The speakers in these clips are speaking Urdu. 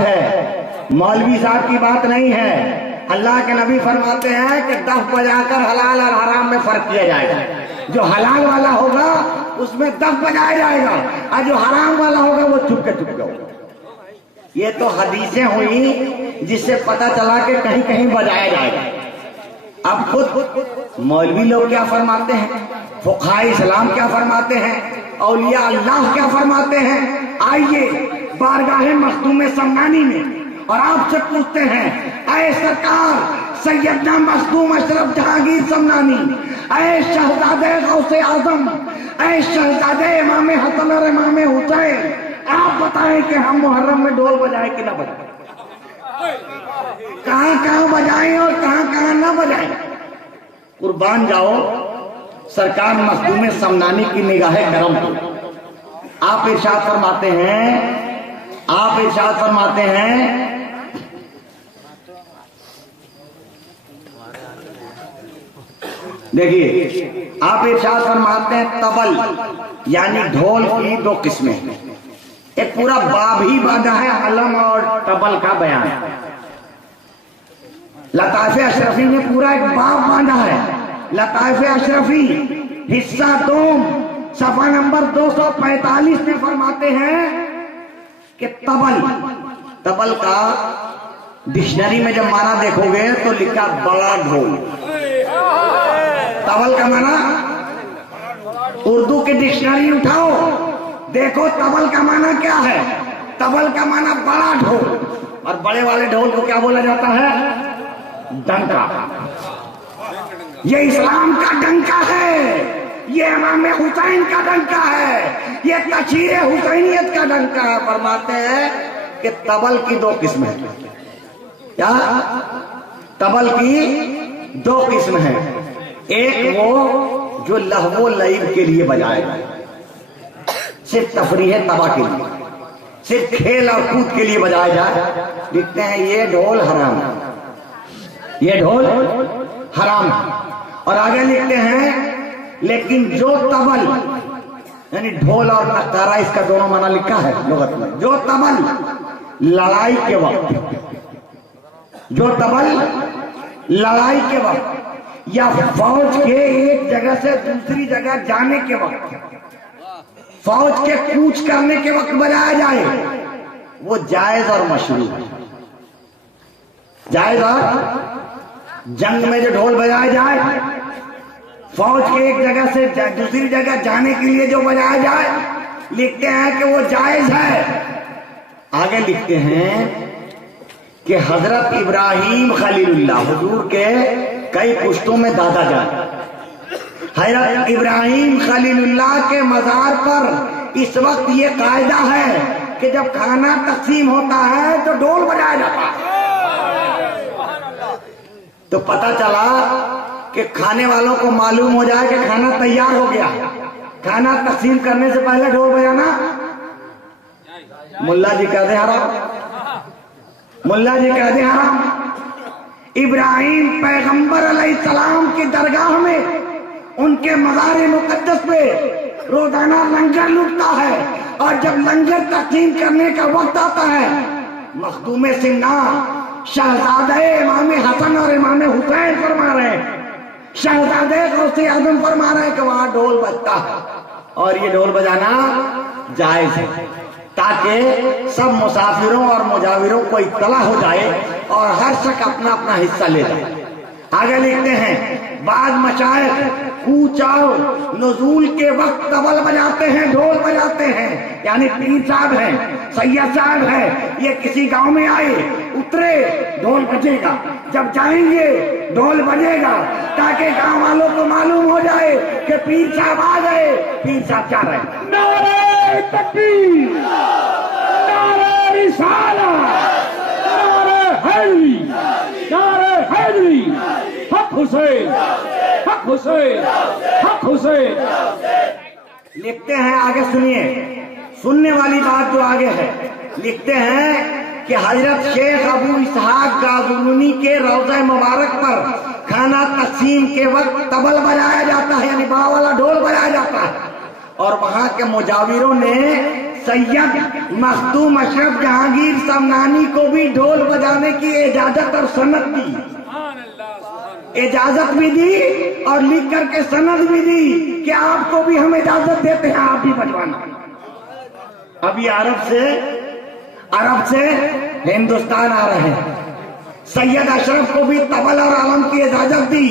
ہے، مولوی صاحب کی بات نہیں ہے۔ اللہ کے نبی فرماتے ہیں کہ دف بجا کر حلال اور حرام میں فرق کیا جائے گا۔ جو حلال والا ہوگا اس میں دف بجایا جائے گا، اور جو حرام والا ہوگا وہ چپ کے ہوگا۔ یہ تو حدیثیں ہوئی جس سے پتہ چلا کہ کہیں کہیں بجایا جائے گا۔ اب خود مولوی لوگ کیا فرماتے ہیں، فقہاء اسلام کیا فرماتے ہیں، اولیاء اللہ کیا فرماتے ہیں۔ آئیے بارگاہ مخدوم سمنانی میں اور آپ سے پوچھتے ہیں، اے سرکار سیدنا مخدوم اشرف جہانگیر سمنانی، اے شہزادے غوث اعظم، اے شہزادے امام حسن اور امام حسین، آپ بتائیں کہ ہم محرم میں ڈھول بجائیں کہ نہ بجائیں، کہاں کہاں بجائیں اور کہاں کہاں نہ بجائیں۔ قربان جاؤ سرکار مخدوم سمنانی کی نگاہ کرم کو۔ آپ ارشاد فرماتے ہیں دیکھیے، آپ ارشاد فرماتے ہیں طبل یعنی ڈھول کی دو قسمیں، ایک پورا باب ہی باندھا ہے علم اور طبل کا بیان۔ لطائف اشرفی نے پورا ایک باب باندھا ہے، لطائف اشرفی حصہ دوم صفحہ نمبر 245 میں فرماتے ہیں کہ طبل کا ڈکشنری میں جب معنی دیکھو گے تو لکھا بڑا ڈھول۔ طبل کا معنی اردو کی ڈکشنری اٹھاؤ، دیکھو طبل کا معنی کیا ہے۔ طبل کا معنی بڑا ڈھول، اور بڑے والے ڈھول کو کیا بولا جاتا ہے؟ ڈنکا۔ یہ اسلام کا ڈنکا ہے، یہ امام حسین کا ڈنکا ہے، یہ تشہیر حسینیت کا ڈنکا ہے۔ فرماتے ہیں کہ طبل کی دو قسمیں ہیں۔ کیا؟ طبل کی دو قسم ہیں، ایک وہ جو لہو و لعب کے لیے بجائے گا، صرف تفریح تباہ کے لیے، صرف کھیل اور کود کے لیے بجایا جائے، لکھتے ہیں یہ ڈھول حرام ہے، یہ ڈھول حرام ہے۔ اور آگے لکھتے ہیں لیکن جو طبل یعنی ڈھول اور نقارہ، اس کا دونوں معنی لکھا ہے لغت میں، جو طبل لڑائی کے وقت، جو طبل لڑائی کے وقت یا فوج کے ایک جگہ سے دوسری جگہ جانے کے وقت، فوج کے کوچ کرنے کے وقت بجایا جائے، وہ جائز اور مشروع ہے۔ جائز اور جنگ میں جو ڈھول بجایا جائے، فوج کے ایک جگہ سے دوسری جگہ جانے کے لیے جو بجایا جائے، لکھتے ہیں کہ وہ جائز ہے۔ آگے لکھتے ہیں کہ حضرت ابراہیم خلیل اللہ، حضور کے کئی پشتوں میں دادا جان، حضرت ابراہیم خلیل اللہ کے مزار پر اس وقت یہ قاعدہ ہے کہ جب کھانا تقسیم ہوتا ہے تو ڈھول بجایا جاتا ہے۔ تو پتہ چلا کہ کھانے والوں کو معلوم ہو جائے کہ کھانا تیار ہو گیا، کھانا تقسیم کرنے سے پہلے ڈھول بجانا ملا جی کہتے ہیں حرام، ملا جی کہتے ہیں حرام۔ ابراہیم پیغمبر علیہ السلام کی درگاہ میں، ان کے مزار مقدس پہ روزانہ لنگر لٹتا ہے، اور جب لنگر تقسیم کرنے کا وقت آتا ہے، مخدوم سمنان شہزادے امام حسن اور امام حسین فرما رہے ہیں، شہزادے غوث اعظم فرما رہے ہیں کہ وہاں ڈھول بجتا ہے، اور یہ ڈھول بجانا جائز ہے، تاکہ سب مسافروں اور مجاوروں کو اطلاع ہو جائے اور ہر شخص اپنا اپنا حصہ لے جائے۔ آگے لکھتے ہیں بعض مشائخ کوچ اور نزول کے وقت طبل بجاتے ہیں، ڈھول بجاتے ہیں، یعنی پیر صاحب ہیں، سید صاحب ہیں، یہ کسی گاؤں میں آئے، اترے، ڈھول بجے گا، جب جائیں گے ڈھول بجے گا، تاکہ گاؤں والوں کو معلوم ہو جائے کہ پیر صاحب آ گئے، پیر صاحب جا رہے ہیں۔ نعرہ تکبیر، نعرہ رسالت، نعرہ حیدری، نعرہ حیدری، حق حسین، حق حسین، حق حسین۔ لکھتے ہیں آگے سنیے، سننے والی بات جو آگے ہے، لکھتے ہیں کہ حضرت شیخ ابو اسحاق غازنوی کے روضہ مبارک پر کھانا تقسیم کے وقت طبل بجایا جاتا ہے، یعنی بڑا والا ڈھول بجایا جاتا ہے، اور وہاں کے مجاوروں نے سید مخدوم اشرف جہانگیر سمنانی کو بھی ڈھول بجانے کی اجازت اور سند دی، اجازت بھی دی اور لکھ کر کے سند بھی دی کہ آپ کو بھی ہم اجازت دیتے ہیں، آپ بھی بجوانا۔ ابھی عرب سے ہندوستان آ رہے ہیں، سید اشرف کو بھی طبل اور علم کی اجازت دی۔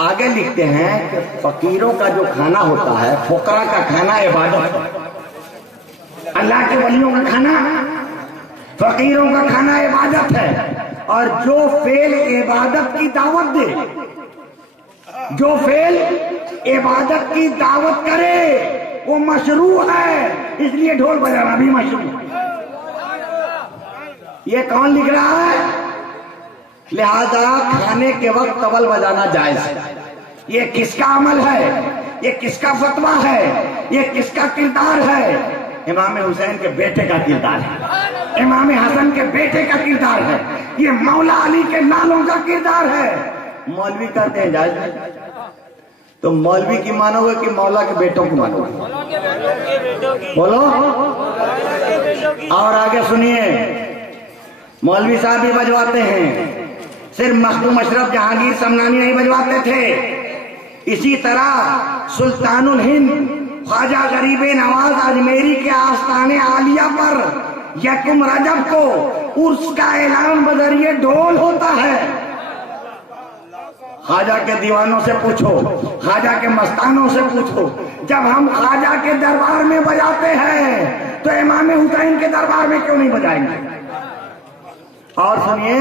آگے لکھتے ہیں کہ فقیروں کا جو کھانا ہوتا ہے، فقراء کا کھانا عبادت ہے، اللہ کے ولیوں کا کھانا، فقیروں کا کھانا عبادت ہے، اور جو فعل عبادت کی دعوت دے، جو فعل عبادت کی دعوت کرے وہ مشروع ہے، اس لیے ڈھول بجانا بھی مشروع ہے۔ یہ کون لکھ رہا ہے؟ لہذا کھانے کے وقت طبل بجانا جائز ہے۔ یہ کس کا عمل ہے؟ یہ کس کا فتویٰ ہے؟ یہ کس کا کردار ہے؟ امام حسین کے بیٹے کا کردار ہے، امام حسن کے بیٹے کا کردار ہے، یہ مولا علی کے لالوں کا کردار ہے۔ مولوی کہتے ہیں جائز نہیں، تو مولوی کی مانو گے کہ مولا کے بیٹوں کی مانو گے؟ بولو۔ اور آگے سنیے، مولوی صاحب بھی بجواتے ہیں، صرف مخدوم اشرف جہانگیر سمنانی نہیں بجواتے تھے، اسی طرح سلطان الہند خواجہ غریب نواز اجمیری کے آستان عالیہ پر یکم رجب کو عرس کا اعلان بذریعہ ڈھول ہوتا ہے۔ خواجہ کے دیوانوں سے پوچھو، خواجہ کے مستانوں سے پوچھو، جب ہم خواجہ کے دربار میں بجاتے ہیں تو امام حسین کے دربار میں کیوں نہیں بجائیں گے؟ اور سنیے،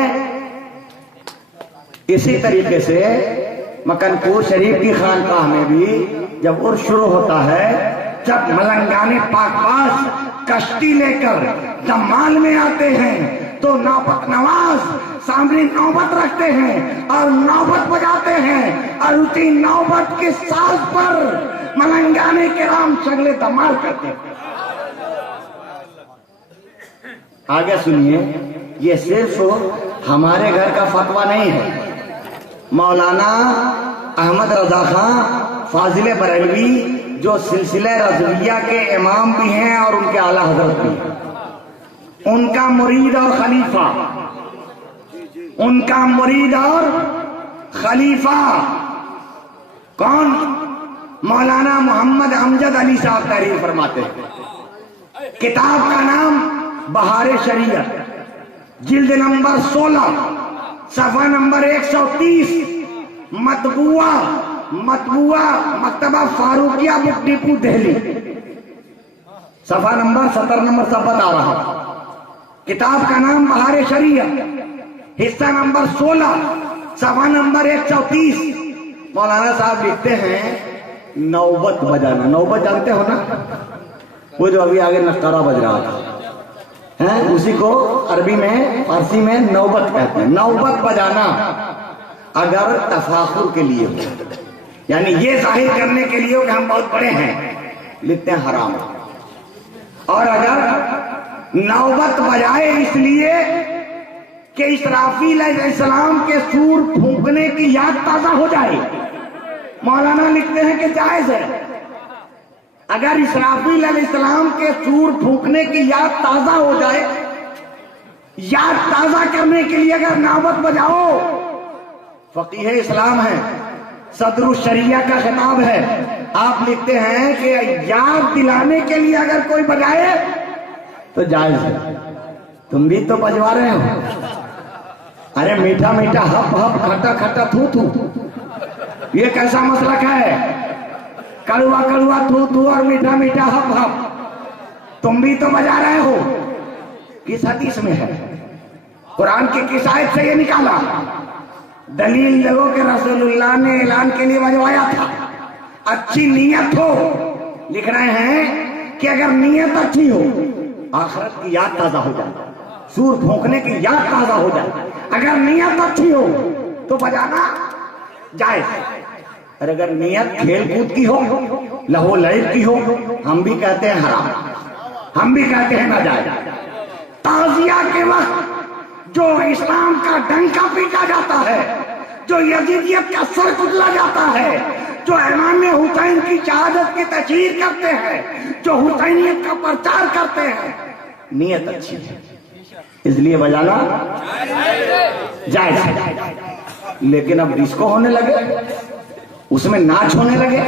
اسی طریقے سے مکن پور شریف کی خانقاہ میں بھی جب عرس شروع ہوتا ہے، جب ملنگان پاک باز کشتی لے کر دمال میں آتے ہیں تو نوبت نواز سامنے نوبت رکھتے ہیں اور نوبت بجاتے ہیں، اور اسی نوبت کے ساز پر ملنگان کرام شغل دمال کرتے ہیں۔ آگے سنیے، یہ صرف ہمارے گھر کا فتویٰ نہیں ہے، مولانا احمد رضا خان فاضل بریلوی جو سلسلہ رضویہ کے امام بھی ہیں اور ان کے اعلیٰ حضرت بھی ہیں، ان کا مرید اور خلیفہ، ان کا مرید اور خلیفہ کون؟ مولانا محمد امجد علی صاحب تحریر فرماتے ہیں، کتاب کا نام بہار شریعت، جلد نمبر 16، صفحہ نمبر 130، مطبوعہ مکتبہ فاروقیہ بک ڈپو دہلی، صفحہ نمبر 17 صفحہ آ رہا۔ کتاب کا نام بہار شریعت، حصہ نمبر 16، صفحہ نمبر 130۔ مولانا صاحب لکھتے ہیں نوبت بجانا، نوبت جانتے ہو نا، وہ جو ابھی آگے نقارہ بج رہا تھا، اسی کو عربی میں فارسی میں نوبت کہتے ہیں۔ نوبت بجانا اگر تفاخر کے لیے ہو، یعنی یہ ظاہر کرنے کے لیے ہو کہ ہم بہت بڑے ہیں، لکھتے ہیں حرام۔ اور اگر نوبت بجائے اس لیے کہ اسرافیل علیہ السلام کے سور پھونکنے کی یاد تازہ ہو جائے، مولانا لکھتے ہیں کہ جائز ہے۔ اگر اسرافیل علیہ السلام کے سور پھونکنے کی یاد تازہ ہو جائے، یاد تازہ کرنے کے لیے اگر نوبت بجاؤ، فقیہ اسلام ہے، صدر الشریعہ کا خطاب ہے، آپ لکھتے ہیں کہ یاد دلانے کے لیے اگر کوئی بجائے تو جائز ہے۔ تم بھی تو بجوا رہے ہو، ارے میٹھا میٹھا ہپ ہپ کھٹا کھٹا تھو تھو، یہ کیسا مسلک ہے؟ کڑوا کڑوا تھو تھو اور میٹھا میٹھا ہپ ہپ، تم بھی تو بجا رہے ہو۔ کس حدیث میں ہے؟ قرآن کی کس آیت سے یہ نکالا؟ دلیل لگو کہ رسول اللہ نے اعلان کے لیے بجوایا تھا، اچھی نیت ہو۔ لکھ رہے ہیں کہ اگر نیت اچھی ہو، آخرت کی یاد تازہ ہو جائے، سور پھونکنے کی یاد تازہ ہو جائے، اگر نیت اچھی ہو تو بجانا جائز۔ اور اگر نیت کھیل کود کی ہو، لہو لعب کی ہو، ہم بھی کہتے ہیں حرام، ہم بھی کہتے ہیں ناجائز۔ تعزیہ کے وقت جو اسلام کا ڈنکا پیٹا جاتا ہے، جو یزیدیت کا سر کچلا جاتا ہے، جو امام حسین کی شہادت کی تشہیر کرتے ہیں، جو حسینیت کا پرچار کرتے ہیں، نیت اچھی ہے اس لیے بجانا جائز ہے۔ لیکن اب ڈسکو ہونے لگے، اس میں ناچ ہونے لگے،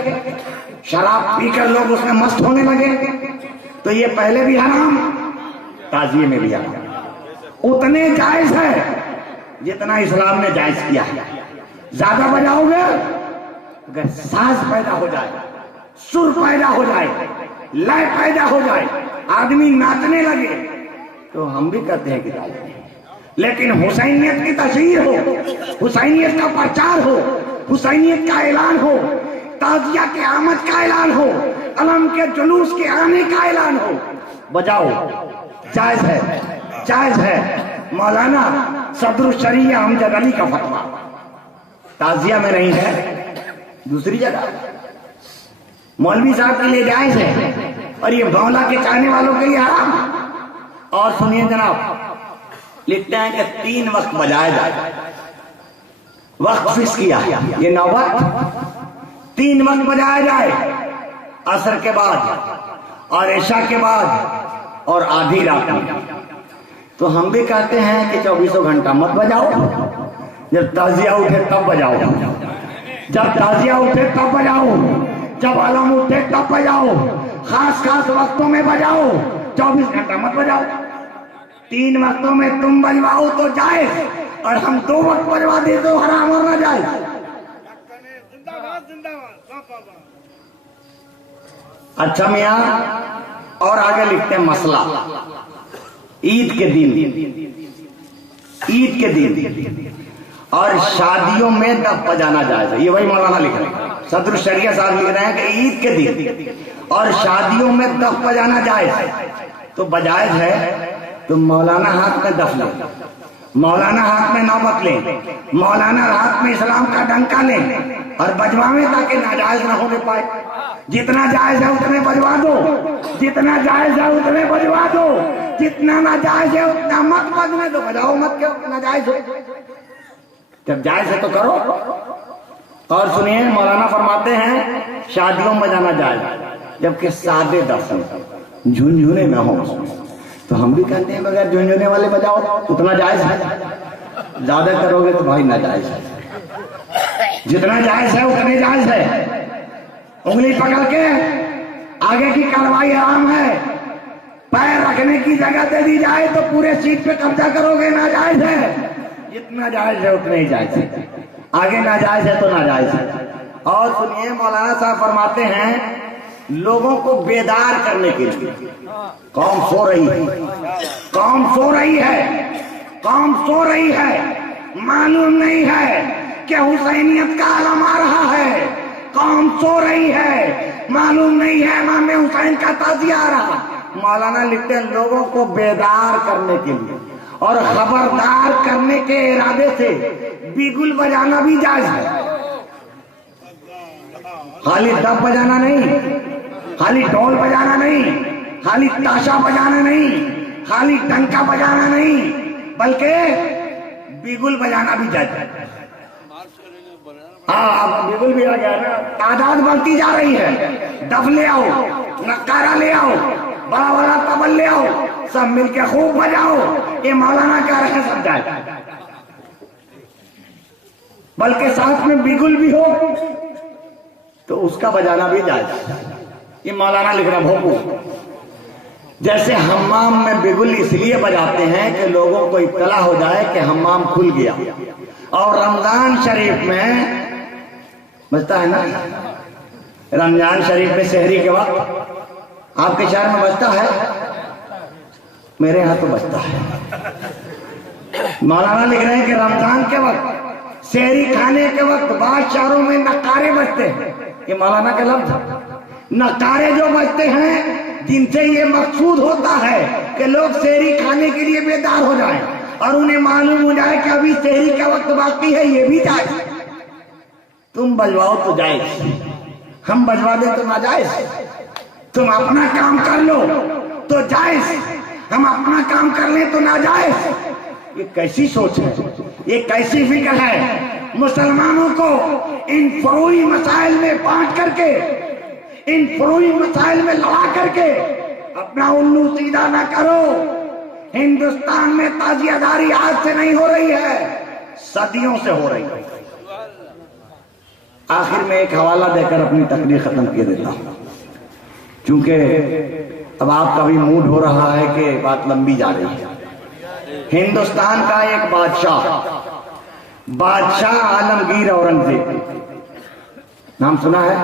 شراب پی کر لوگ اس میں مست ہونے لگے، تو یہ پہلے بھی حرام، تعزیے میں بھی حرام، اتنے جائز ہے جتنا اسلام نے جائز کیا ہے۔ زیادہ بجاؤ گے، اگر ساز پیدا ہو جائے، سر پیدا ہو جائے، لے پیدا ہو جائے، آدمی ناچنے لگے، تو ہم بھی کہتے ہیں کہ تعزیے، لیکن حسینیت کی تشہیر ہو، حسینیت کا پرچار ہو، حسینیت کا اعلان ہو، تعزیہ کی آمد کا اعلان ہو، علم کے جلوس کے آنے کا اعلان ہو، بجاؤ، جائز ہے، جائز ہے۔ مولانا صدر الشریعہ امجد علی کا فتویٰ تعزیہ میں نہیں ہے، دوسری جگہ مولوی صاحب کے لیے جائز ہے، اور یہ مولا کے چاہنے والوں کے لیے حرام۔ اور سنیے جناب، لکھتے ہیں کہ 3 وقت بجائے جائے، وقت فکس کیا، یہ نوبت 3 وقت بجائے جائے، عصر کے بعد اور عشاء کے بعد اور آدھی رات میں۔ تو ہم بھی کہتے ہیں کہ 24 گھنٹہ مت بجاؤ، جب تعزیہ اٹھے تب بجاؤ، جب تعزیہ اٹھے تب بجاؤ، جب علم اٹھے تب بجاؤ، خاص خاص وقتوں میں بجاؤ، 24 گھنٹہ مت بجاؤ۔ 3 وقتوں میں تم بجواؤ تو جائز، اور ہم 2 وقت بجوا دے تو حرام اور ناجائز۔ اچھا میاں، اور آگے لکھتے ہیں مسئلہ عید کے دن، عید کے دن اور شادیوں میں دف بجانا جائز ہے، یہ وہی مولانا لکھ رہے ہیں، صدر الشریعہ صاحب لکھ رہے ہیں کہ عید کے دن اور شادیوں میں دف بجانا جائز ہے۔ تو بجائز ہے تو مولانا ہاتھ میں دف لیں، مولانا ہاتھ میں نوبت لیں، مولانا ہاتھ میں اسلام کا ڈنکا لیں اور بجوائیں تاکہ ناجائز نہ ہونے پائے۔ جتنا جائز ہے اتنے بجوا دو، جتنا جائز ہے اتنے بجوا دو، جتنا ناجائز ہے اتنا مت بجنے دو، بجاؤ مت کیوں ناجائز ہو، جب جائز ہے تو کرو۔ اور سنیے، مولانا فرماتے ہیں شادیوں میں جانا جائز، جبکہ سادے دف جھنجھنے نہ ہو، تو ہم بھی کہتے ہیں بغیر جھنجھنے والے بجاؤ، اتنا جائز ہے، زیادہ کرو گے تو بھائی ناجائز ہے، جتنا جائز ہے اتنے جائز ہے۔ انگلی پکڑ کے آگے کی کاروائی حرام ہے، پیر رکھنے کی جگہ دے دی جائے تو پورے سیٹ پہ قبضہ کرو گے، ناجائز ہے، جتنا جائز ہے اتنے ہی جائز ہے، آگے ناجائز ہے تو ناجائز ہے۔ اور سنیے، مولانا صاحب فرماتے ہیں لوگوں کو بیدار کرنے کے لیے، قوم سو رہی ہے، قوم سو رہی ہے، قوم سو رہی ہے، معلوم نہیں ہے کہ حسینیت کا علم آ رہا ہے، قوم سو رہی ہے، معلوم نہیں ہے امام حسین کا تعزیہ آ رہا۔ مولانا لکھتے ہیں لوگوں کو بیدار کرنے کے لیے اور خبردار کرنے کے ارادے سے بیگل بجانا بھی جائز ہے، خالی دف بجانا نہیں، خالی ڈھول بجانا نہیں، خالی تاشا بجانا نہیں، خالی ڈنکا بجانا نہیں، بلکہ بیگل بجانا بھی جائز ہے۔ ہاں، اب بیگل بھی آ گیا نا، تعداد بڑھتی جا رہی ہے، دف لے آؤ، نقارہ لے آؤ، بڑا بڑا طبل لے آؤ، سب مل کے خوب بجاؤ، یہ مولانا کہہ رہے ہیں سب جائز، بلکہ ساتھ میں بیگل بھی ہو تو اس کا بجانا بھی جائز، یہ مولانا لکھ رہا بھوپو۔ جیسے حمام میں بیگل اس لیے بجاتے ہیں کہ لوگوں کو اطلاع ہو جائے کہ حمام کھل گیا، اور رمضان شریف میں بجتا ہے نا، رمضان شریف میں سحری کے وقت آپ کے شہر میں بجتا ہے، میرے ہاں تو بجتا ہے۔ مولانا لکھ رہے ہیں کہ رمضان کے وقت، سحری کھانے کے وقت بعض شہروں میں نقارے بجتے ہیں، یہ مولانا کا لفظ ہے، نقارے جو بجتے ہیں جن سے یہ مقصود ہوتا ہے کہ لوگ سحری کھانے کے لیے بیدار ہو جائیں اور انہیں معلوم ہو جائے کہ ابھی سحری کا وقت باقی ہے، یہ بھی جائز۔ تم بجواؤ تو جائز، ہم بجوا دیں تو ناجائز، تم اپنا کام کر لو تو جائز، ہم اپنا کام کر لیں تو ناجائز۔ یہ کیسی سوچ ہے، یہ کیسی فکر ہے مسلمانوں کو ان فروعی مسائل میں بانٹ کر کے، ان فروعی مسائل میں لڑا کر کے اپنا الو سیدھا نہ کرو۔ ہندوستان میں تازیہ داری آج سے نہیں ہو رہی ہے، صدیوں سے ہو رہی ہے۔ آخر میں ایک حوالہ دے کر اپنی تقریر ختم کیے دیتا ہوں، چونکہ اب آپ کا بھی موڈ ہو رہا ہے کہ بات لمبی جا رہی ہے۔ ہندوستان کا ایک بادشاہ عالمگیر اورنگزیب، نام سنا ہے؟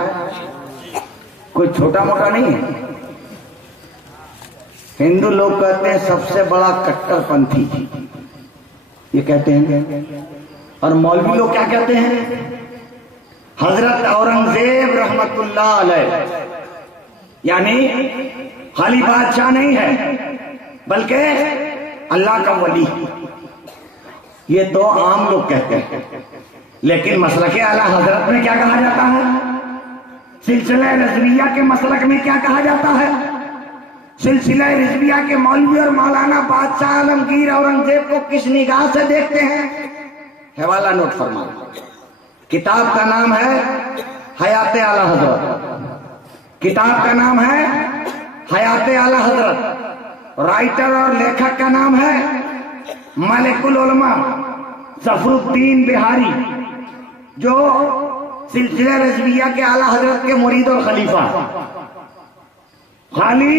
کوئی چھوٹا موٹا نہیں ہے۔ ہندو لوگ کہتے ہیں سب سے بڑا کٹر پنتھی، یہ کہتے ہیں، اور مولوی لوگ کیا کہتے ہیں؟ حضرت اورنگزیب رحمت اللہ علیہ، یعنی خالی بادشاہ نہیں ہے بلکہ اللہ کا ولی۔ یہ تو عام لوگ کہتے ہیں، لیکن مسلک اعلیٰ حضرت میں کیا کہا جاتا ہے؟ سلسلہ رضویہ کے مسلک میں کیا کہا جاتا ہے؟ سلسلہ رضویہ کے مولوی اور مولانا بادشاہ عالمگیر اورنگزیب کو کس نگاہ سے دیکھتے ہیں؟ حوالہ نوٹ فرمائیں۔ کتاب کا نام ہے حیات اعلیٰ حضرت، کتاب کا نام ہے حیات اعلیٰ حضرت، رائٹر اور لیکھک کا نام ہے ملک العلماء ظفر الدین بہاری، جو سلسلہ رضویہ کے اعلیٰ حضرت کے مرید اور خلیفہ، خالی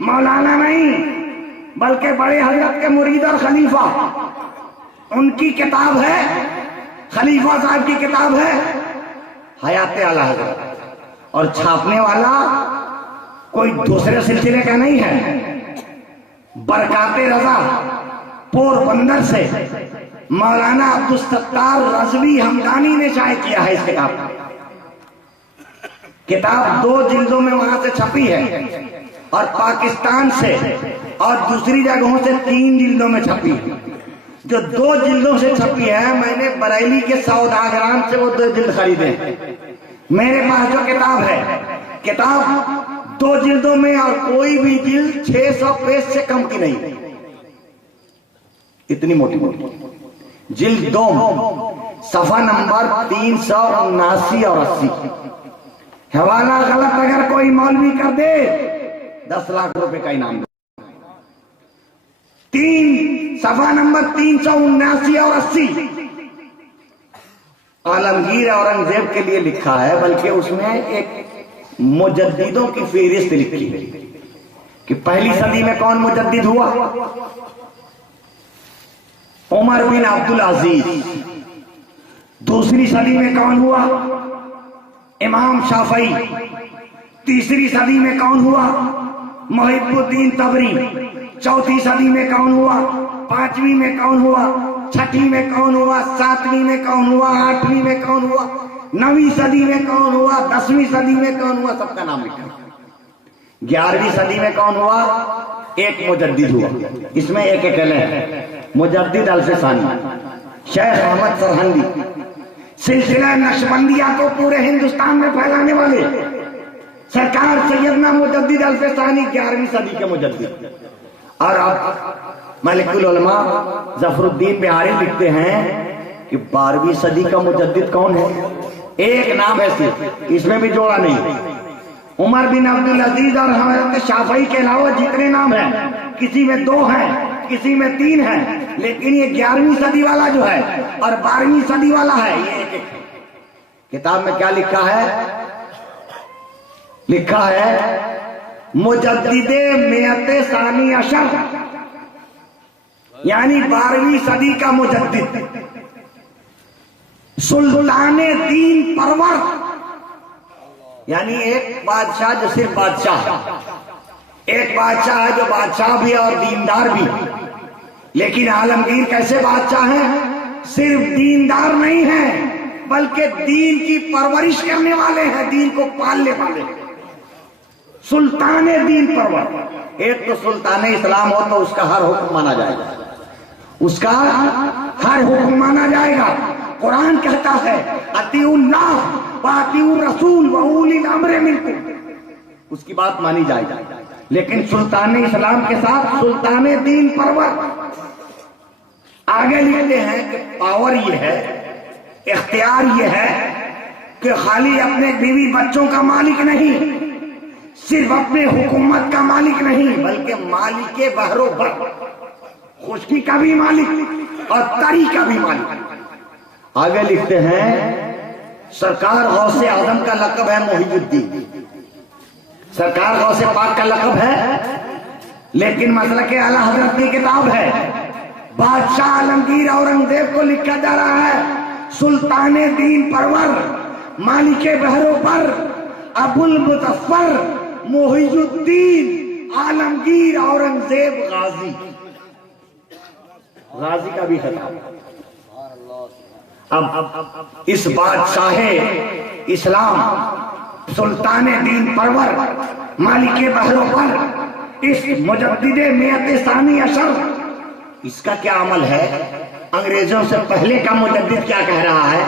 مولانا نہیں بلکہ بڑے حضرت کے مرید اور خلیفہ۔ ان کی کتاب ہے، خلیفہ صاحب کی کتاب ہے حیات اعلیٰ حضرت، اور چھاپنے والا کوئی دوسرے سلسلے کا نہیں ہے، برکات رضا پور بندر سے مولانا عبدالستار رضوی ہمدانی نے شائع کیا ہے اس کتاب کو۔ کتاب 2 جلدوں میں وہاں سے چھپی ہے، اور پاکستان سے اور دوسری جگہوں سے 3 جلدوں میں چھپی ہے۔ جو 2 جلدوں سے چھپی ہے، میں نے بریلی کے سوداگران سے وہ 2 جلد خریدے۔ میرے پاس جو کتاب ہے، کتاب 2 جلدوں میں، اور کوئی بھی جلد 600 پیج سے کم کی نہیں، اتنی موٹی جلد 2، صفحہ نمبر 379 اور 80۔ حوالہ غلط اگر کوئی مولوی کر دے 10 لاکھ روپے کا انعام دے۔ 3 صفحہ نمبر 379 اور 80 عالمگیر اورنگزیب کے لیے لکھا ہے، بلکہ اس میں ایک مجددوں کی فہرست لکھی ہے کہ پہلی صدی میں کون مجدد ہوا؟ عمر بن عبدالعزیز۔ دوسری صدی میں کون ہوا؟ امام شافعی۔ تیسری صدی میں کون ہوا؟ محب الدین تبری۔ چوتھی صدی میں کون ہوا؟ 5ویں میں کون ہوا؟ 6ویں میں کون ہوا؟ 7ویں میں کون ہوا؟ 8ویں میں کون ہوا؟ 9ویں صدی میں کون ہوا؟ 10ویں صدی میں کون ہوا؟ سب کا نام لکھا۔ 11ویں صدی میں کون ہوا؟ ایک مجدد ہوا، اس میں ایک اکیلے ہیں، مجدد الفسانی، شیخ احمد سرہندی، سلسلہ نقشبندیہ کو پورے ہندوستان میں پھیلانے والے سرکار سیدنا مجدد الفسانی 11ویں صدی کے مجدد۔ اور اب ملک العلماء ظفر الدین بہاری لکھتے ہیں کہ 12ویں صدی کا مجدد کون ہے؟ ایک نام ہے صرف، اس میں بھی جوڑا نہیں۔ عمر بن عبدالعزیز اور حضرت شافعی کے علاوہ جتنے نام ہیں، کسی میں 2 ہیں، کسی میں 3 ہیں، لیکن یہ 11ویں صدی والا جو ہے اور 12ویں صدی والا ہے، یہ ایک ایک ہے۔ کتاب میں کیا لکھا ہے؟ لکھا ہے مجدد میت ثانی عشر، یعنی 12ویں صدی کا مجدد، سلطان دین پرور، یعنی ایک بادشاہ جو صرف بادشاہ، ایک بادشاہ ہے جو بادشاہ بھی اور دیندار بھی، لیکن عالمگیر کیسے بادشاہ ہیں؟ صرف دیندار نہیں ہیں بلکہ دین کی پرورش کرنے والے ہیں، دین کو پالنے والے ہیں، سلطان دین پرور۔ ایک تو سلطان اسلام ہو تو اس کا ہر حکم مانا جائے گا، اس کا ہر حکم مانا جائے گا۔ قرآن کہتا ہے اطیعوا اللہ واطیعوا الرسول واولی الامر منکم، اس کی بات مانی جائے گی۔ لیکن سلطان اسلام کے ساتھ سلطان دین پرور۔ آگے لکھتے ہیں کہ پاور یہ ہے اختیار یہ ہے کہ خالی اپنے بیوی بچوں کا مالک نہیں، صرف اپنے حکومت کا مالک نہیں، بلکہ مالک بحر و بر، خشکی کا بھی مالک اور تری کا بھی مالک۔ آگے لکھتے ہیں سرکار غوث اعظم کا لقب ہے محی الدین، سرکار غوث پاک کا لقب ہے، لیکن مسلک اعلی حضرت کی کتاب ہے۔ بادشاہ عالمگیر اورنگزیب کو لکھا جا رہا ہے سلطان دین پرور مالک بحر و بر ابو المظفر محی الدین عالمگیر اورنگزیب غازی، غازی کا بھی خطاب۔ اب اس بادشاہ اسلام سلطان دین پرور مالک بحر و بر، اس مجدد میت ثانی عشر، اس کا کیا عمل ہے؟ انگریزوں سے پہلے کا مجدد کیا کہہ رہا ہے؟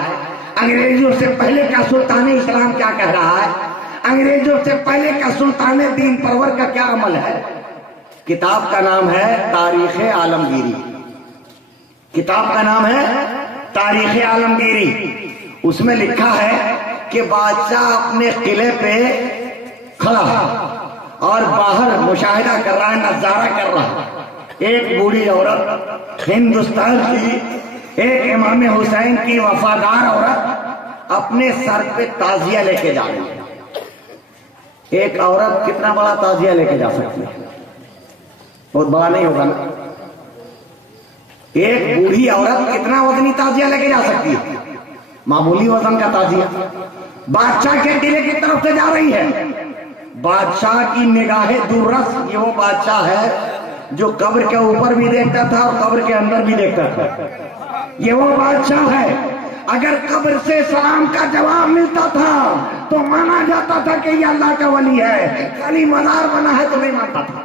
انگریزوں سے پہلے کا سلطان اسلام کیا کہہ رہا ہے؟ انگریزوں سے پہلے کا سلطان دین پرور کا کیا عمل ہے؟ کتاب کا نام ہے تاریخ عالمگیری، کتاب کا نام ہے تاریخ عالمگیری۔ اس میں لکھا ہے کہ بادشاہ اپنے قلعے پہ کھڑا اور باہر مشاہدہ کر رہا ہے، نظارہ کر رہا ہے۔ ایک بوڑھی عورت ہندوستان کی، ایک امام حسین کی وفادار عورت اپنے سر پہ تعزیہ لے کے جا رہی ہے۔ ایک عورت کتنا بڑا تعزیہ لے کے جا سکتی ہے؟ بہت بڑا نہیں ہوگا نا؟ ایک بوڑھی عورت کتنا وزنی تعزیہ لے کے جا سکتی ہے؟ معمولی وزن کا تعزیہ۔ بادشاہ کے قلعے کی طرف سے جا رہی ہے۔ بادشاہ کی نگاہ دورس، یہ وہ بادشاہ ہے جو قبر کے اوپر بھی دیکھتا تھا اور قبر کے اندر بھی دیکھتا تھا۔ یہ وہ بادشاہ ہے اگر قبر سے سلام کا جواب ملتا تھا تو مانا جاتا تھا کہ یہ اللہ کا ولی ہے، خالی مزار بنا ہے تو نہیں مانتا تھا۔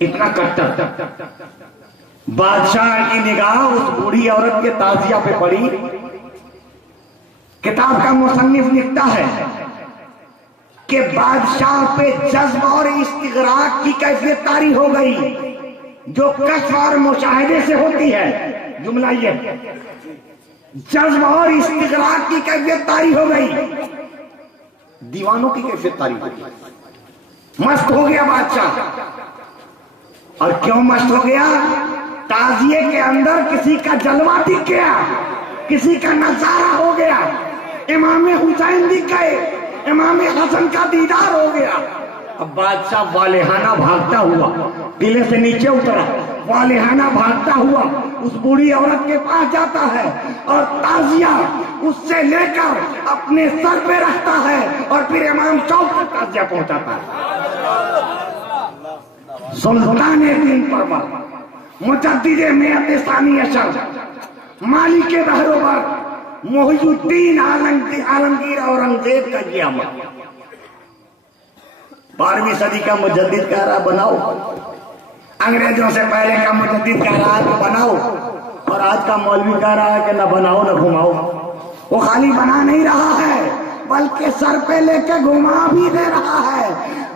اتنا کٹر بادشاہ کی نگاہ اس بوڑھی عورت کے تعزیہ پہ پڑی۔ کتاب کا مصنف لکھتا ہے کہ بادشاہ پہ جذب اور استغراق کی کیفیت طاری ہو گئی جو کشف اور مشاہدے سے ہوتی ہے۔ جملہ یہ جذب اور استغراق کی کیفیت طاری ہو گئی، دیوانوں کی کیفیت طاری ہو گئی۔ مست ہو گیا بادشاہ، اور کیوں مست ہو گیا؟ تعزیے کے اندر کسی کا جلوہ دکھ گیا، کسی کا نظارہ ہو گیا، امام حسین دکھ گئے، امام حسن کا دیدار ہو گیا۔ اب بادشاہ والہانہ بھاگتا ہوا قلعے سے نیچے اترا، والہانہ بھاگتا ہوا اس بوڑھی عورت کے پاس جاتا ہے اور تعزیہ اس سے لے کر اپنے سر پہ رکھتا ہے اور پھر امام چوک پر تعزیہ پہنچاتا ہے۔ سلطان دین پرور مجدد میت ثانی عشر مالک بحر و بر محی الدین عالمگیر اورنگزیب کا یہ عمل۔ 12ویں صدی کا مجدد کہہ رہا بناؤ، انگریزوں سے پہلے کا مجدد کہہ رہا ہے بناؤ، اور آج کا مولوی کہہ رہا ہے کہ نہ بناؤ نہ گھماؤ۔ وہ خالی بنا نہیں رہا ہے بلکہ سر پہ لے کے گھما بھی دے رہا ہے،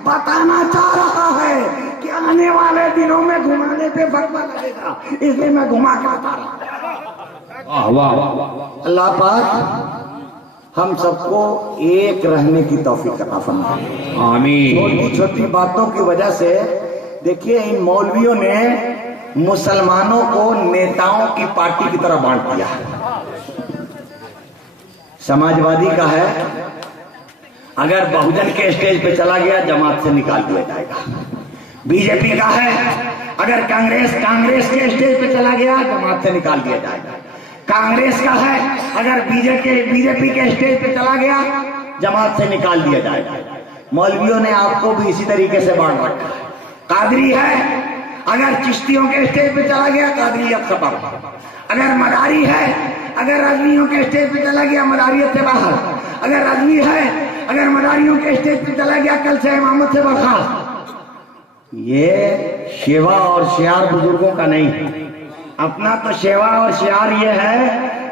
بتانا چاہ رہا ہے کہ آنے والے دنوں میں گھمانے پہ فتویٰ لگے گا، اس لیے میں گھما کے بتا رہا ہوں۔ اللہ پاک ہم سب کو ایک رہنے کی توفیق عطا فرمائے، آمین۔ چھوٹی چھوٹی باتوں کی وجہ سے دیکھیے ان مولویوں نے مسلمانوں کو نیتاؤں کی پارٹی کی طرح بانٹ دیا۔ سماجوادی کا ہے اگر بہوجن کے اسٹیج پہ چلا گیا جماعت سے نکال دیا جائے گا۔ بی جے پی کا ہے اگر کانگریس کے اسٹیج پہ چلا گیا جماعت سے نکال دیا جائے گا۔ کانگریس کا ہے اگر بی جے پی کے اسٹیج پہ چلا گیا جماعت سے نکال دیا جائے گا۔ مولویوں نے آپ کو بھی اسی طریقے سے بانٹ رکھا ہے۔ قادری ہے اگر چشتیوں کے اسٹیج پہ چلا گیا قادریت سبب، اگر مداری ہے اگر رضویوں کے اسٹیج پہ چلا گیا مداریت سے باہر، اگر رضوی ہے اگر مداریوں کے اسٹیج پہ چلا گیا کل سے امامت سے برخاست۔ یہ شیوا اور شعار بزرگوں کا نہیں ہے، اپنا تو شیوا اور شعار یہ ہے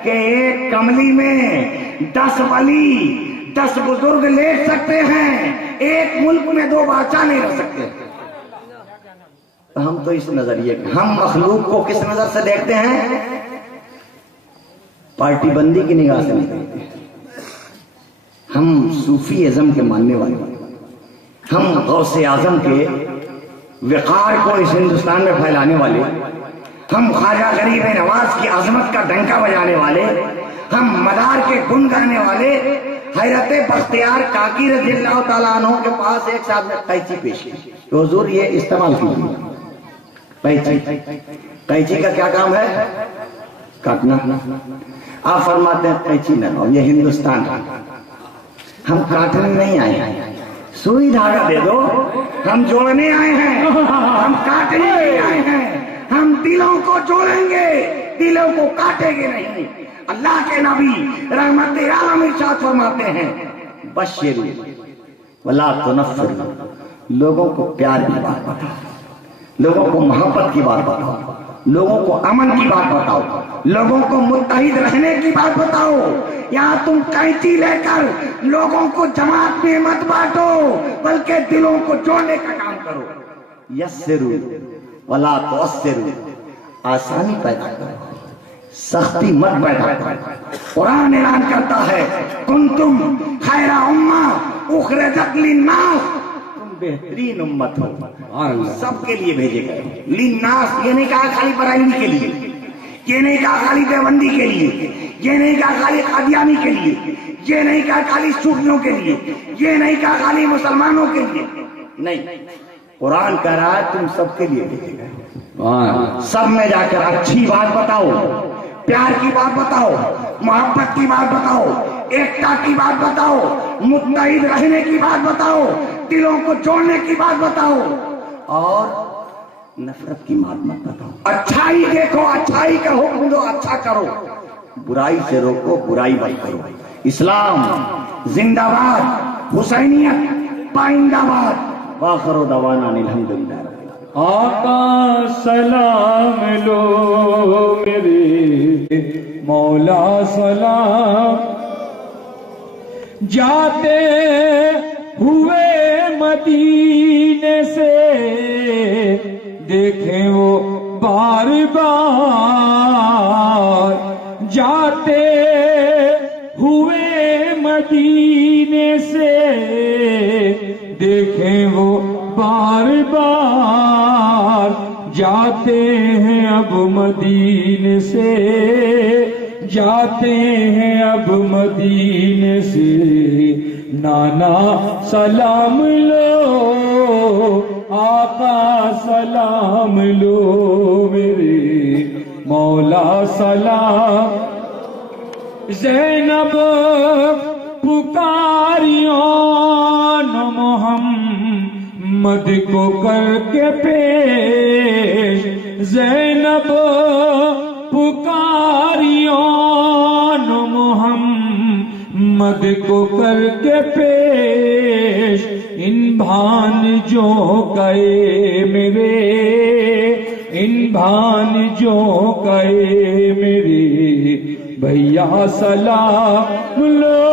کہ ایک کملی میں 10 ولی 10 بزرگ لیٹ سکتے ہیں، ایک ملک میں 2 بادشاہ نہیں رہ سکتے۔ ہم تو اس نظریے ہم مخلوق کو کس نظر سے دیکھتے ہیں؟ پارٹی بندی کی نگاہ سے نہیں دیکھتے. ہم صوفی ازم کے ماننے والے، ہم غوث اعظم کے وقار کو اس ہندوستان میں پھیلانے والے، ہم خواجہ غریب نواز کی عظمت کا ڈنکا بجانے والے، ہم مدار کے گن گانے والے. حضرت بختیار کاکی رضی اللہ تعالیٰ عنہ کے پاس ایک صاحب نے قینچی پیش کی کہ حضور یہ استعمال کیجیے. قینچی کا کیا کام ہے؟ کاٹنا. آپ فرماتے ہیں قینچی نہ لاؤ، یہ ہندوستان ہے، ہم کاٹنے نہیں آئے ہیں، سوئی دھاگا دے دو، ہم جوڑنے آئے ہیں، ہم کاٹنے نہیں آئے ہیں. ہم دلوں کو جوڑیں گے، دلوں کو کاٹیں گے نہیں. اللہ کے نبی رحمت عالم ارشاد فرماتے ہیں بشروا ولا تنفروا، لوگوں کو پیار کی بات بتاؤ، لوگوں کو محبت کی بات بتاؤ، لوگوں کو امن کی بات بتاؤ، لوگوں کو متحد رہنے کی بات بتاؤ. یہاں تم قینچی لے کر لوگوں کو جماعت میں مت بانٹو، بلکہ دلوں کو جوڑنے کا کام کرو. یسروا ولا تعسروا، آسانی پیدا کرو، سختی مت پیدا کرو. قرآن اعلان کرتا ہے کنتم خیر امہ اخرجت للناس، تم بہترین امت ہو، سب کے لیے بھیجے گئے. للناس یہ نہیں کہا خالی برائنی کے لیے، یہ نہیں کہا خالی دیوبندی کے لیے، یہ نہیں کہا خالی قادیانی کے لیے، یہ نہیں کہا خالی صوفیوں کے لیے، یہ نہیں کہا خالی مسلمانوں کے لیے. نہیں، قرآن کہہ رہا ہے تم سب کے لیے بھیجے گئے. سب میں جا کر اچھی بات بتاؤ، پیار کی بات بتاؤ، محبت کی بات بتاؤ، ایکتا کی بات بتاؤ، متحد رہنے کی بات بتاؤ، دلوں کو جوڑنے کی بات بتاؤ، اور نفرت کی بات مت بتاؤ. اچھائی دیکھو، اچھائی کا حکم دو، اچھا کرو، برائی سے روکو، برائی مت کرو. اسلام زندہ باد، حسینیت پائندہ باد. وآخر دعوانا الحمدللہ. آقا سلام لو میرے مولا سلام، جاتے ہوئے مدینے سے دیکھیں وہ بار بار، جاتے ہوئے مدینے سے دیکھیں وہ بار بار، جاتے ہیں اب مدینے سے، جاتے ہیں اب مدینے سے. نانا سلام لو، آقا سلام لو میرے مولا سلام. زینب پکاریوں محمد کو کر کے پیش، زینب پکاریوں محمد کو کر کے پیش. ان بھانجوں کا اے میرے، ان بھانجوں کا اے میرے بھیا سلام لو،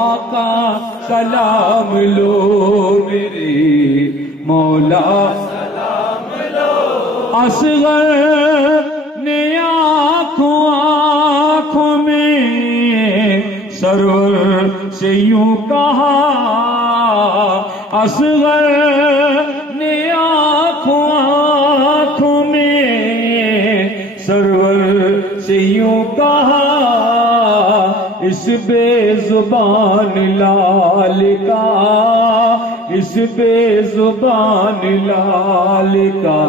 آقا سلام لو میرے مولا سلام لو. اصغر نے آنکھوں میں سرور سے یوں کہا، اصغر نے آنکھوں میں سرور سے یوں کہا، اس بے زبان لال کا، اس بے زبان لال کا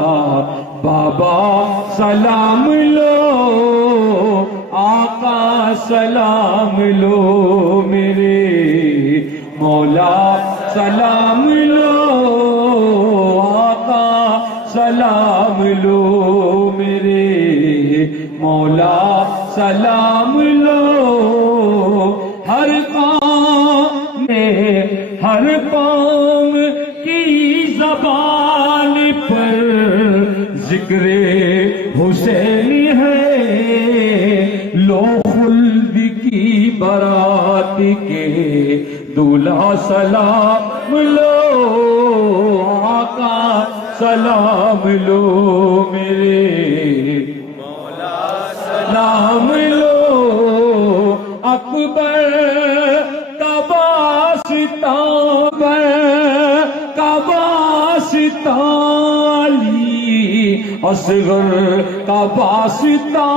بابا سلام لو، آقا سلام لو میرے مولا سلام لو، آقا سلام لو میرے مولا سلام لو. ہر قوم میں، ہر قوم کی زبان پر ذکر حسین ہے، لو خلد کی برات کے دولہا سلام لو، آقا سلام لو میرے مولا سلام لو. اکبر کا واسطہ علی اصغر کا واسطہ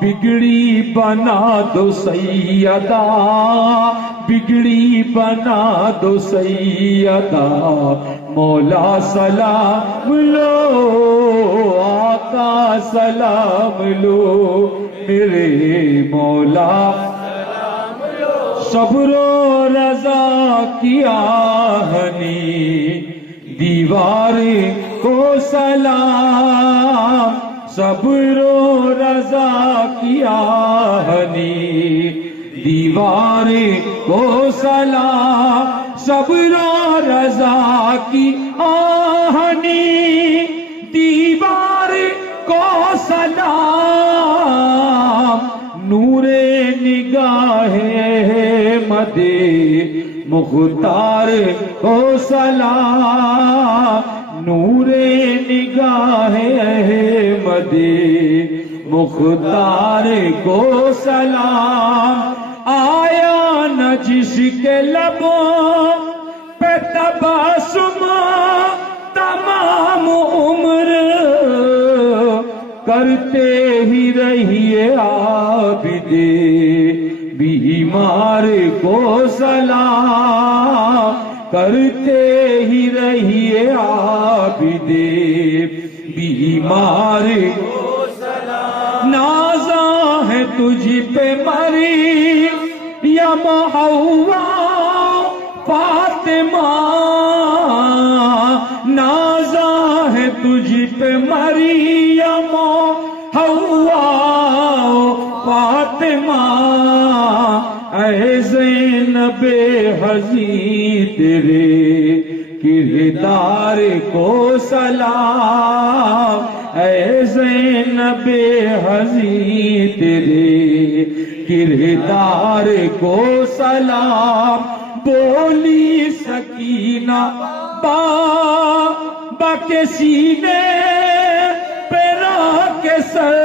بگڑی بنا دو سیدہ بگڑی بنا دو سیدہ مولا سلام لو آقا سلام لو میرے مولا صبر و رضا کی آہنی دیوار کو سلام صبر و رضا کی آہنی دیوار کو سلام صبر و رضا کی آہنی دیوار کو سلام نور نگاہ مد مختار کو سلام نور نگاہ مد مختار کو سلام آیا نہ جس کے لبوں پہ تبسم تمام عمر کرتے ہی رہیے عابد بیمار کو سلام کرتے ہی رہیے عابد بیمار کو سلام نازاں ہے تجھ پہ مری یا محوا فاطمہ نازاں ہے تجھ پہ مریم حوا فاطمہ اے زینب حضی تیرے کردار کو سلام اے زینب حضی تیرے کردار کو سلام بولی سکینہ بابا کے سینے پہ رکھ کے سر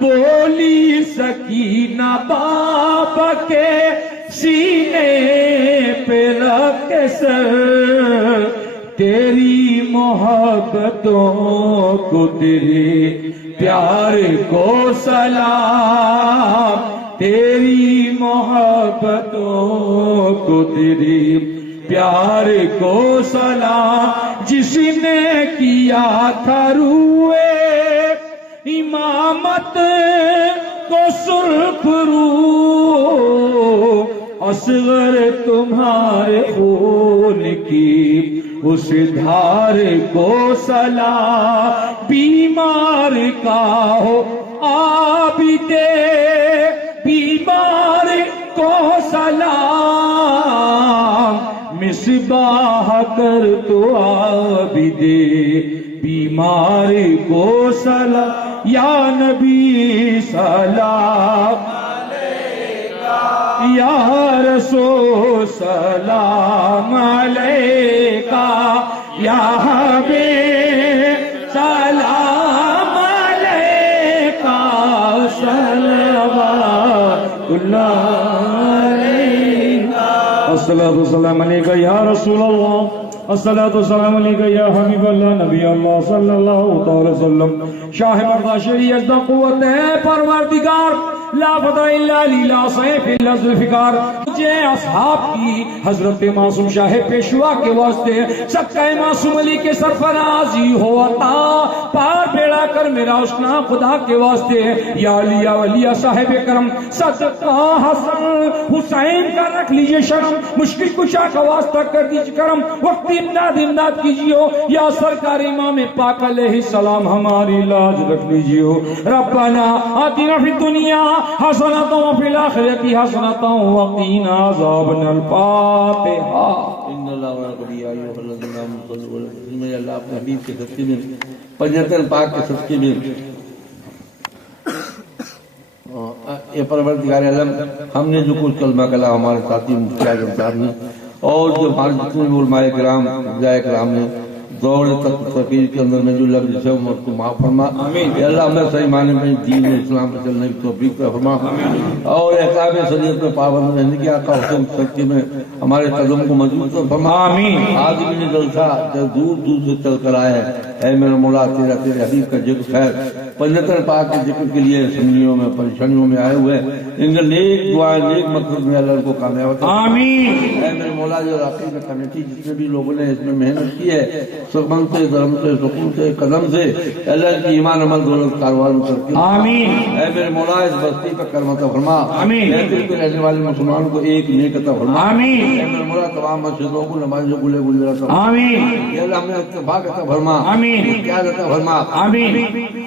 بولی سکینہ بابا کے سینے پہ رکھ کے سر تیری محبتوں کو تیرے پیار کو سلام تیری محبتوں کو تیری پیار کو سلام جس نے کیا تھا روئے امامت کو سرخ رو اصغر تمہارے خون کی اس دھار کو سلام بیمار کا ہو عابد بیمار کو سلام مصباح کر تو عابد بیمار کو سلام یا نبی سلام یا رسول سلام علیکہ یا حبیب سلام علیکہ صلوات اللہ علیکہ الصلاۃ والسلام علیکہ یا رسول اللہ الصلاۃ والسلام علیکہ یا حبیب اللہ نبی اللہ صلی اللہ تعالی وسلم شاہ مرضا شریعت دا قوت ہے پروردگار لا فتح الا لیلا صیف اللہ ذوالفقار مجھے اصحاب کی حضرت معصوم شاہ پیشوا کے واسطے سکہ معصوم علی کے سرفرازی ہو عطا پار بیڑا کر میرا اشنا خدا کے واسطے یا علی یا ولی صاحب کرم صدقہ حسن حسین کا رکھ لیجئے شرم مشکل کشا کا واسطہ کر دیجئے کرم وقت امداد کیجئے یا سرکار امام پاک علیہ السلام ہماری لاج رکھ لیجئے ربنا آتنا فی الدنیا حسنۃ وفی الآخرۃ حسنۃ وقنا عذاب الفاتحہ ان اللہ وبرکاتہ ایھا الذین آمنوا صلوا علیہ وسلم اللہ اپنے حبیب کے صدقے میں پنجتن پاک کے صدقے میں اے پروردگار عالم ہم نے جو کچھ کلمہ کلا ہمارے ساتھی مفتی اعظم صاحب نے اور جو ہمارے جتنے بھی علماء کرام فضائے کرام نے دور تک فقیر کے اندر میں جو لگ جسے عمر کو معاف فرما یا اللہ ہمیں صحیح معنی میں دین و اسلام پر چلنے کی توفیق فرما اور احکام شریعت میں پابند رہنے کی آقا حسین سچے میں ہمارے قدم کو مضبوط فرما آج بھی جلسہ دور دور سے چل کر آئے اے میرا مولا تیرا تیرے حبیب کا ذکر خیر پنجتر پاک کے ذکر کے لیے سنگیوں میں پریشانیوں میں آئے ہوئے ان کے نیک دعائیں نیک مقصد میں اللہ کو کامیاب آمین اے میرے مولا جو راقی میں کمیٹی جتنے بھی لوگوں نے اس میں محنت کی ہے سکون سے دھرم سے سکون سے قدم سے اللہ کی ایمان عمل دولت کاروبار کر آمین اے میرے مولا اس بستی پر کرم عطا فرما آمین دل کے رہنے والے مسلمانوں کو ایک نیک عطا فرما آمین اے میرے مولا تمام مسجدوں کو نمازوں کو لے گزرا کر آمین یا اللہ ہمیں اتفاق عطا فرما آمین اتحاد عطا فرما آمین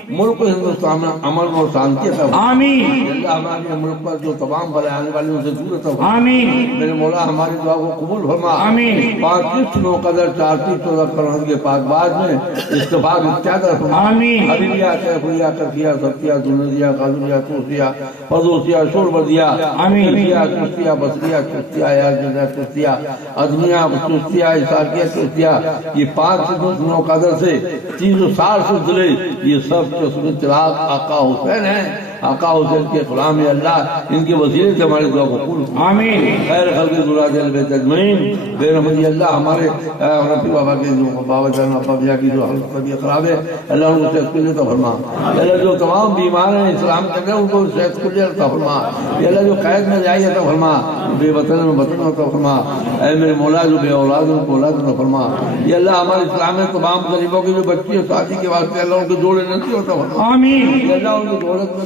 ملک ہندوستان میں امن اور شانتی عطا فرما آمین اللہ ہمارے ملک پر جو تمام بلائیں آنے والوں سے دور عطا فرما آمین میرے مولا ہماری دعا کو قبول فرما آمین 35 نو قدر 414 فرمان کے پاک بعد میں اتفاق اتحاد فرما آمین حبیبیہ کیفیہ کرفیہ سبتیہ دنیا قاضیہ توسیہ فضوسیہ شوربدیہ آمین چستیہ بصریہ چستیہ یا جنہ چستیہ ادمیہ چستیہ عیساقیہ چستیہ یہ 5 نو قدر سے 360 سلسلے یہ سب قسم چراغ آقا حسین ہیں آقا حسین کے غلام اللہ ان کے وسیلے سے ہماری دعا کو قبول آمین خیر خلق ذرات البیت اجمعین بے رحمتی اللہ ہمارے رفیع بابا کے جو بابا جان ابا بیا کی جو حالت طبیعت خراب ہے اللہ ان کو صحت کلیہ عطا فرما اللہ جو تمام بیمار ہیں اسلام کے اندر ان کو صحت کلیہ عطا فرما اللہ جو قید میں جائے عطا فرما بے وطن میں وطن عطا فرما اے میرے مولا جو بے اولاد ان کو اولاد عطا فرما یا اللہ ہمارے اسلام میں تمام غریبوں کی جو بچی ہے شادی کے واسطے اللہ ان کو جوڑے نصیب عطا فرما آمین یا اللہ ان کی دولت میں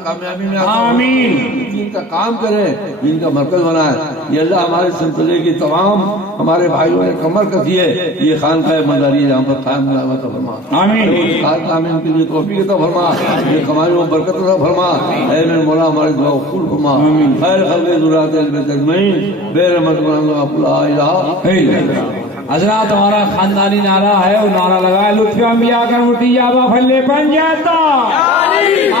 کامیابی میں آمین دین کا کام کرے دین کا مرکز بنائے یہ اللہ ہمارے سلسلے کی تمام ہمارے بھائیوں نے کمر کسی ہے یہ خانقاہ مداری ہے ہم پر قائم عطا فرما آمین آمین کے لیے توفیق عطا فرما یہ کمائی میں برکت عطا فرما اے میرے مولا ہماری دعا قبول فرما خیر خلق ذرات البیت اجمعین بے رحمت اللہ لا الہ الا اللہ حضرات ہمارا خاندانی نعرہ ہے وہ نعرہ لگائے لطفی انبیاء کر مٹی جابا پھلے پنجاتا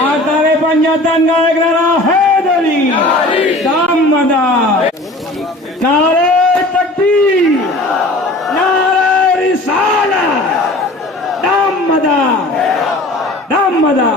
آتارے پنجاتا نائک نعرہ ہے دلی دام مدہ نعرہ تکبیر نعرہ رسالہ دام مدہ